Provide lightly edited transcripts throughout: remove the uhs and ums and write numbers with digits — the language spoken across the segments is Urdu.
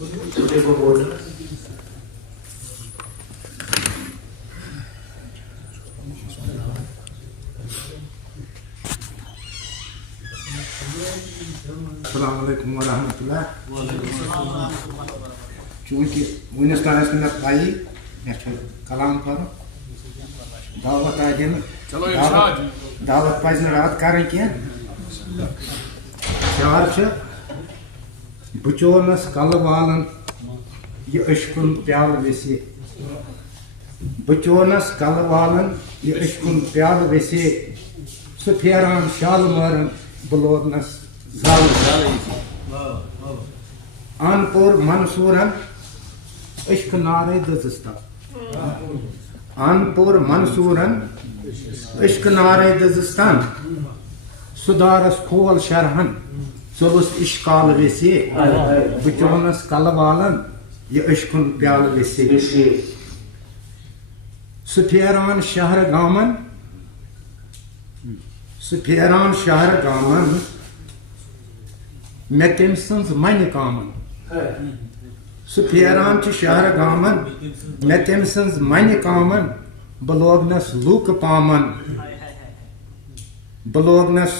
السلام علیکم ورحمۃ اللہ. چونکہ ونس تانس میں پائی مے کلام کر دعوت آئی دن دعوت پز رات کریں کی شعر بچونس کل والن یہ عشقن پیال ویسے بچونس کل والن یہ عشقن پیال ویسے سہ پھیران شال مارن بلودنس زال ان پور منصورن عشق نارے دزستان ان پور منصورن عشق نارے دزستان سدارس کھول شرحن صبح اشکال ویسے بچونس کل والن یہ عشقن پیال ویسے سپھیران شہر گامن سپھیران شہر گامن مے تم سنز من کامن سپھیران شہر گامن مے تم سنز من کامن بلوگنس لوک پامن بلوگنس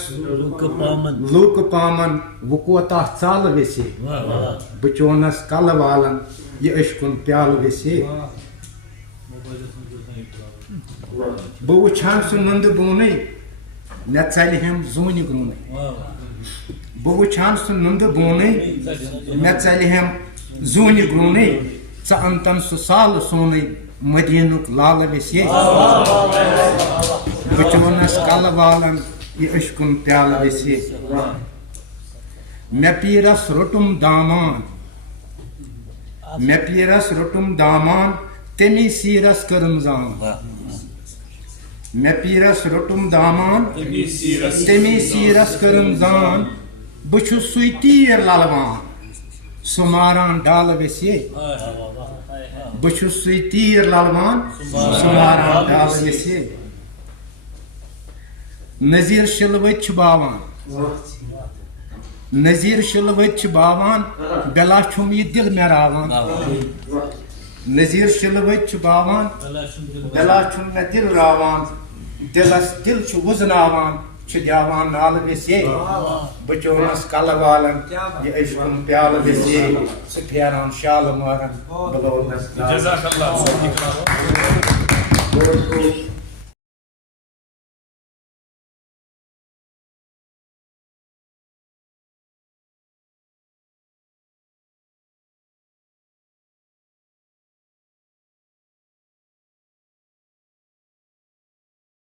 لوک پامن وکوتا ثال ویسے بچونس کل والن یہ عشقن پیال ویسے بہ وچھان سہ نند بونے مے ژلہ ہم زونہ گرونے بہ وچھان سہ نند بونے مے ژلہ ہم زونہ گرونے ژٕ انتن سہ سال سونے مدینک لال ویسے بچونس کل والن یہ عشقن پیال ویسے مے پیرس روٹم دامان مے پیرس روٹم دامان تمی سیرس کرم زان مے پیرس روٹم دامان تمی سیرس کرم زان بچھس سوی تیر للوان سہ ماران ڈال ویسے بچھس سوی تیر للوان سہ ماران ڈال ویسے نذیر شلوت باوان نذیر شلوت باوان بلا چھم یہ دل مے راوان نذیر شلوت باوان بلا چھم مے دل راوان دلس دل چھ وزناوان چھ دیوان نال ویسے بچونس کل والن یہ عشقن پیال ویسے سہ پھیران شال مارن بلودنس.